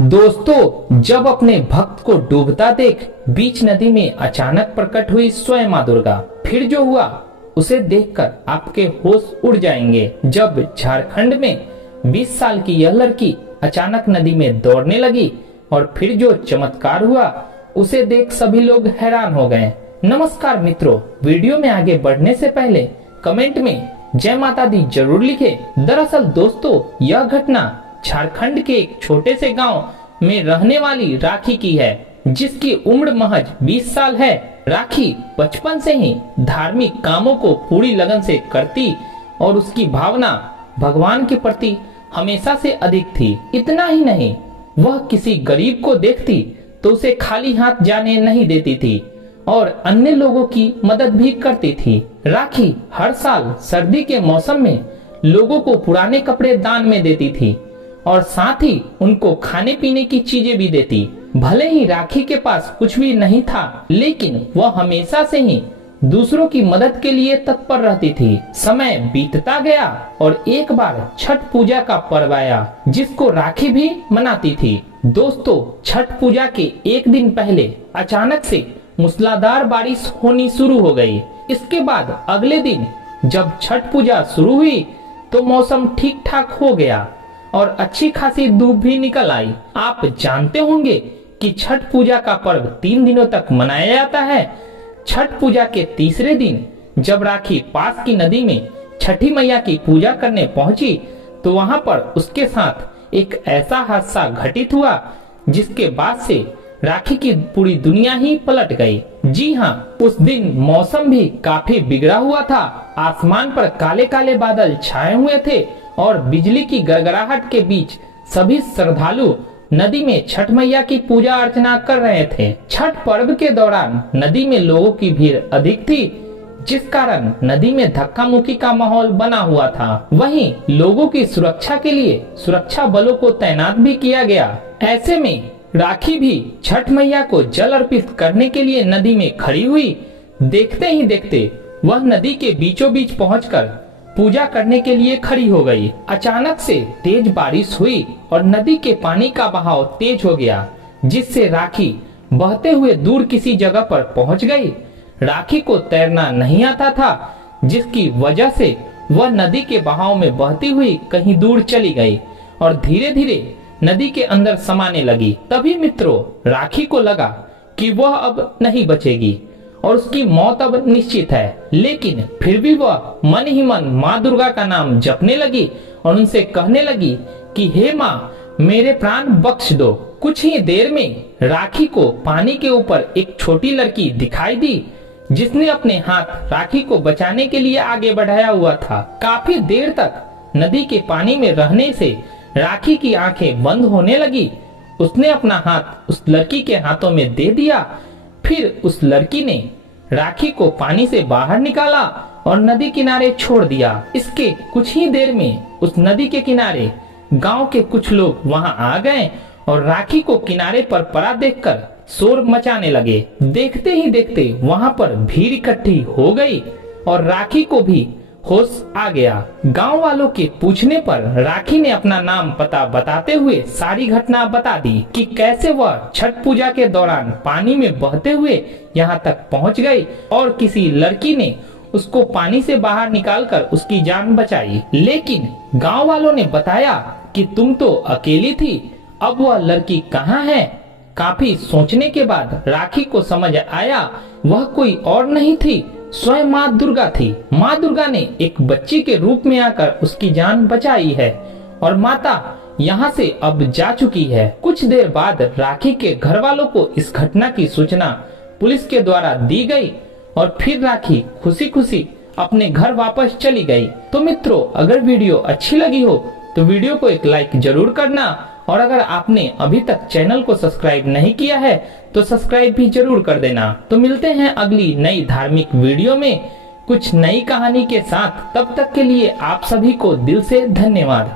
दोस्तों, जब अपने भक्त को डूबता देख बीच नदी में अचानक प्रकट हुई स्वयं माँ दुर्गा, फिर जो हुआ उसे देखकर आपके होश उड़ जाएंगे। जब झारखंड में 20 साल की यह लड़की अचानक नदी में दौड़ने लगी और फिर जो चमत्कार हुआ उसे देख सभी लोग हैरान हो गए। नमस्कार मित्रों, वीडियो में आगे बढ़ने से पहले कमेंट में जय माता दी जरूर लिखें। दरअसल दोस्तों, यह घटना झारखंड के एक छोटे से गांव में रहने वाली राखी की है, जिसकी उम्र महज 20 साल है। राखी बचपन से ही धार्मिक कामों को पूरी लगन से करती और उसकी भावना भगवान के प्रति हमेशा से अधिक थी। इतना ही नहीं, वह किसी गरीब को देखती तो उसे खाली हाथ जाने नहीं देती थी और अन्य लोगों की मदद भी करती थी। राखी हर साल सर्दी के मौसम में लोगों को पुराने कपड़े दान में देती थी और साथ ही उनको खाने पीने की चीजें भी देती। भले ही राखी के पास कुछ भी नहीं था, लेकिन वह हमेशा से ही दूसरों की मदद के लिए तत्पर रहती थी। समय बीतता गया और एक बार छठ पूजा का पर्व आया, जिसको राखी भी मनाती थी। दोस्तों, छठ पूजा के एक दिन पहले अचानक से मूसलाधार बारिश होनी शुरू हो गई। इसके बाद अगले दिन जब छठ पूजा शुरू हुई तो मौसम ठीक ठाक हो गया और अच्छी खासी धूप भी निकल आई। आप जानते होंगे कि छठ पूजा का पर्व 3 दिनों तक मनाया जाता है। छठ पूजा के तीसरे दिन जब राखी पास की नदी में छठी मैया की पूजा करने पहुंची तो वहां पर उसके साथ एक ऐसा हादसा घटित हुआ जिसके बाद से राखी की पूरी दुनिया ही पलट गई। जी हाँ, उस दिन मौसम भी काफी बिगड़ा हुआ था। आसमान पर काले काले बादल छाए हुए थे और बिजली की गड़गड़ाहट के बीच सभी श्रद्धालु नदी में छठ मैया की पूजा अर्चना कर रहे थे। छठ पर्व के दौरान नदी में लोगों की भीड़ अधिक थी, जिस कारण नदी में धक्का मुक्की का माहौल बना हुआ था। वहीं लोगों की सुरक्षा के लिए सुरक्षा बलों को तैनात भी किया गया। ऐसे में राखी भी छठ मैया को जल अर्पित करने के लिए नदी में खड़ी हुई। देखते ही देखते वह नदी के बीचों बीच पहुंचकर पूजा करने के लिए खड़ी हो गई। अचानक से तेज बारिश हुई और नदी के पानी का बहाव तेज हो गया, जिससे राखी बहते हुए दूर किसी जगह पर पहुंच गई। राखी को तैरना नहीं आता था, जिसकी वजह से वह नदी के बहाव में बहती हुई कहीं दूर चली गई और धीरे धीरे नदी के अंदर समाने लगी। तभी मित्रों, राखी को लगा कि वह अब नहीं बचेगी और उसकी मौत अब निश्चित है। लेकिन फिर भी वह मन ही मन माँ दुर्गा का नाम जपने लगी और उनसे कहने लगी कि हे माँ, मेरे प्राण बख्श दो। कुछ ही देर में राखी को पानी के ऊपर एक छोटी लड़की दिखाई दी, जिसने अपने हाथ राखी को बचाने के लिए आगे बढ़ाया हुआ था। काफी देर तक नदी के पानी में रहने से राखी की आंखें बंद होने लगी। उसने अपना हाथ उस लड़की के हाथों में दे दिया। फिर उस लड़की ने राखी को पानी से बाहर निकाला और नदी किनारे छोड़ दिया। इसके कुछ ही देर में उस नदी के किनारे गांव के कुछ लोग वहां आ गए और राखी को किनारे पर पड़ा देखकर शोर मचाने लगे। देखते ही देखते वहां पर भीड़ इकट्ठी हो गई और राखी को भी होश आ गया। गांव वालों के पूछने पर राखी ने अपना नाम पता बताते हुए सारी घटना बता दी कि कैसे वह छठ पूजा के दौरान पानी में बहते हुए यहां तक पहुंच गई और किसी लड़की ने उसको पानी से बाहर निकालकर उसकी जान बचाई। लेकिन गांव वालों ने बताया कि तुम तो अकेली थी, अब वह लड़की कहाँ है? काफी सोचने के बाद राखी को समझ आया वह कोई और नहीं थी, स्वयं माँ दुर्गा थी। माँ दुर्गा ने एक बच्ची के रूप में आकर उसकी जान बचाई है और माता यहाँ से अब जा चुकी है। कुछ देर बाद राखी के घर वालों को इस घटना की सूचना पुलिस के द्वारा दी गई और फिर राखी खुशी खुशी अपने घर वापस चली गई। तो मित्रों, अगर वीडियो अच्छी लगी हो तो वीडियो को एक लाइक जरूर करना और अगर आपने अभी तक चैनल को सब्सक्राइब नहीं किया है तो सब्सक्राइब भी जरूर कर देना। तो मिलते हैं अगली नई धार्मिक वीडियो में कुछ नई कहानी के साथ। तब तक के लिए आप सभी को दिल से धन्यवाद।